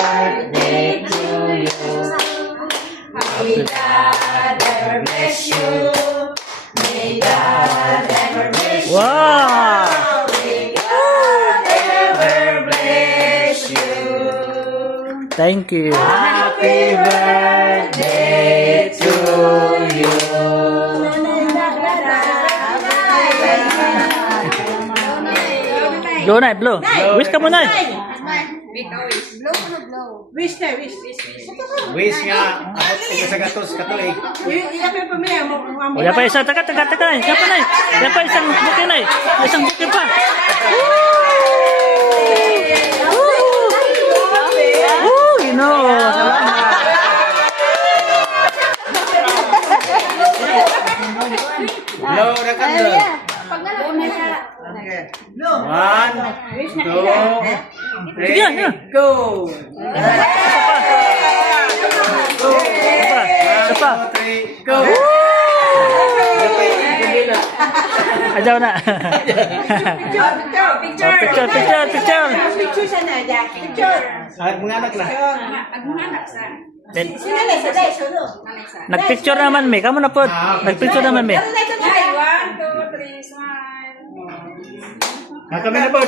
birthday to you. May God ever bless you. May God ever bless you. Wow! May God ever bless you. Thank you. Happy birthday to you. Blow na, blow. Wish ka muna. Wish na, wish. Wish nga, ako sa gatos katuig. Iyapin pa may Wala pa isa, taga. Isa pa na. Wala pa isang buke na. Isang buke pa. You know, salamat. Blow na candle. Okay. 1, 2, 3. Sige, sige. Go! Isa pa. 3, go. Ajaw na. Picture! Picture. Picture sana, Jack. Picture! At mga anak lang. Then, Sinala, saday, solo. nagpicture naman, me. Kamu na po. Nagpicture naman, me. 1, 2, 3, smile. Kami na po.